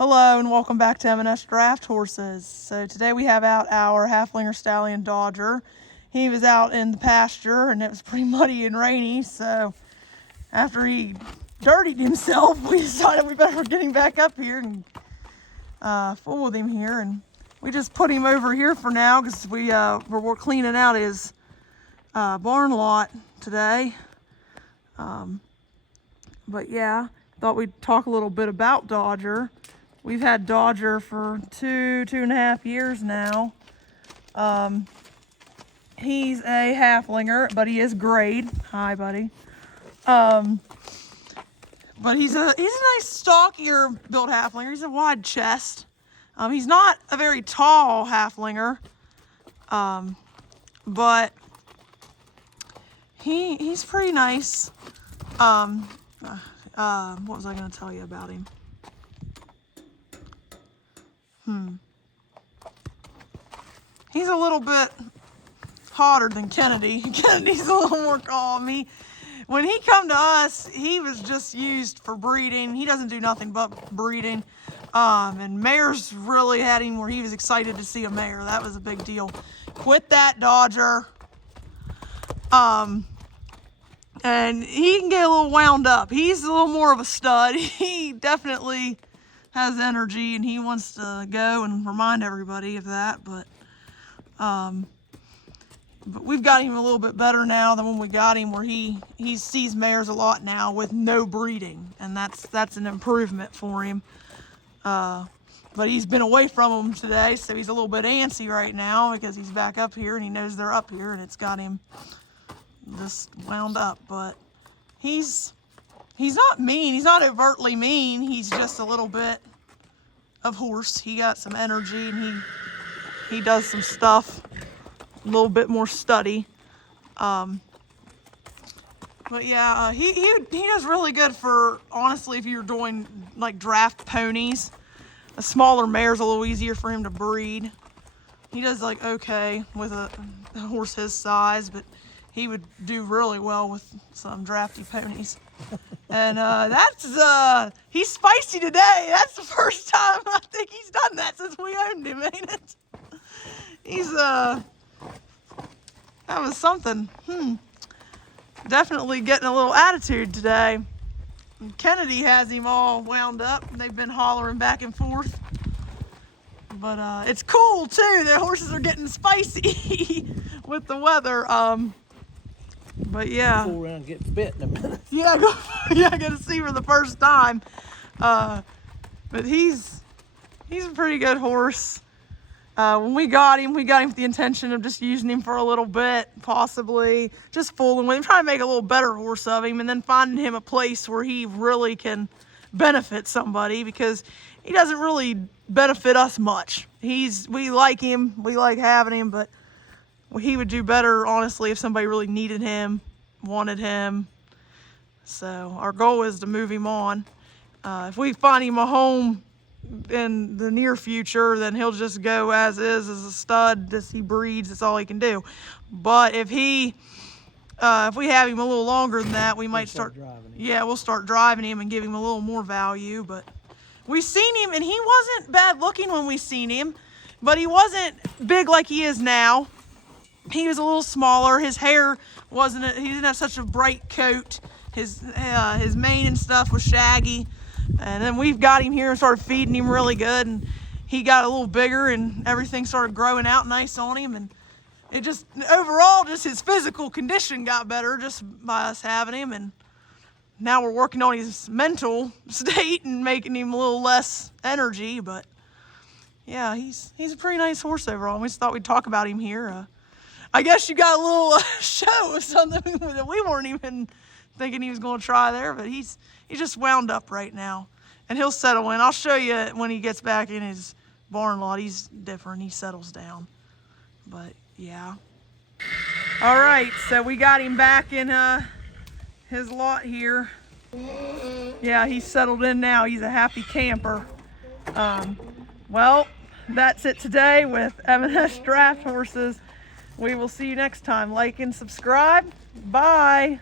Hello and welcome back to M&S Draft Horses. So today we have out our Haflinger Stallion Dodger. He was out in the pasture and it was pretty muddy and rainy, so after he dirtied himself, we decided we better get him back up here and fool with him here. And we just put him over here for now because we're cleaning out his barn lot today. But yeah, thought we'd talk a little bit about Dodger. We've had Dodger for two and a half years now. He's a Haflinger, but he is grade. Hi, buddy. But he's a nice stockier built Haflinger. He's a wide chest. He's not a very tall Haflinger, but he's pretty nice. What was I going to tell you about him? He's a little bit hotter than Kennedy. Kennedy's a little more calm. When he come to us, he was just used for breeding. He doesn't do nothing but breeding. And mares really had him where he was excited to see a mare. That was a big deal. Quit that, Dodger. And he can get a little wound up. He's a little more of a stud. He definitely has energy and he wants to go and remind everybody of that, but we've got him a little bit better now than when we got him, where he sees mares a lot now with no breeding, and that's an improvement for him. But he's been away from them today, so he's a little bit antsy right now because he's back up here and he knows they're up here, and it's got him just wound up. But he's not mean. He's not overtly mean. He's just a little bit of horse. He got some energy and he does some stuff a little bit more steady. But yeah, he does really good for, honestly, if you're doing like draft ponies. A smaller mare's a little easier for him to breed. He does like okay with a horse his size, but he would do really well with some drafty ponies. And he's spicy today. That's the first time I think he's done that since we owned him, ain't it? He's that was something. Definitely getting a little attitude today. And Kennedy has him all wound up. They've been hollering back and forth. But it's cool too. The horses are getting spicy with the weather. But yeah. Fool around and get bit in a minute. Yeah, I got to see for the first time. But he's a pretty good horse. When we got him with the intention of just using him for a little bit, possibly just fooling with him, trying to make a little better horse of him, and then finding him a place where he really can benefit somebody, because he doesn't really benefit us much. We like him, we like having him, but he would do better, honestly, if somebody really needed him, wanted him. So our goal is to move him on. If we find him a home in the near future, then he'll just go as is, as a stud. Just he breeds, that's all he can do. But if we have him a little longer than that, we might start driving him. Yeah, we'll start driving him and give him a little more value. But we seen him, and he wasn't bad looking when we seen him, but he wasn't big like he is now. He was a little smaller. His hair he didn't have such a bright coat. His mane and stuff was shaggy. And then we've got him here and started feeding him really good, and he got a little bigger and everything started growing out nice on him, and it just overall just his physical condition got better just by us having him. And now we're working on his mental state and making him a little less energy. But yeah, he's a pretty nice horse overall. We just thought we'd talk about him here. I guess you got a little show of something that we weren't even thinking he was going to try there, but he's just wound up right now, and he'll settle in. I'll show you when he gets back in his barn lot. He's different. He settles down. But yeah. All right, so we got him back in his lot here. Yeah, he's settled in now. He's a happy camper. Well, that's it today with M&S Draft Horses. We will see you next time. Like and subscribe. Bye.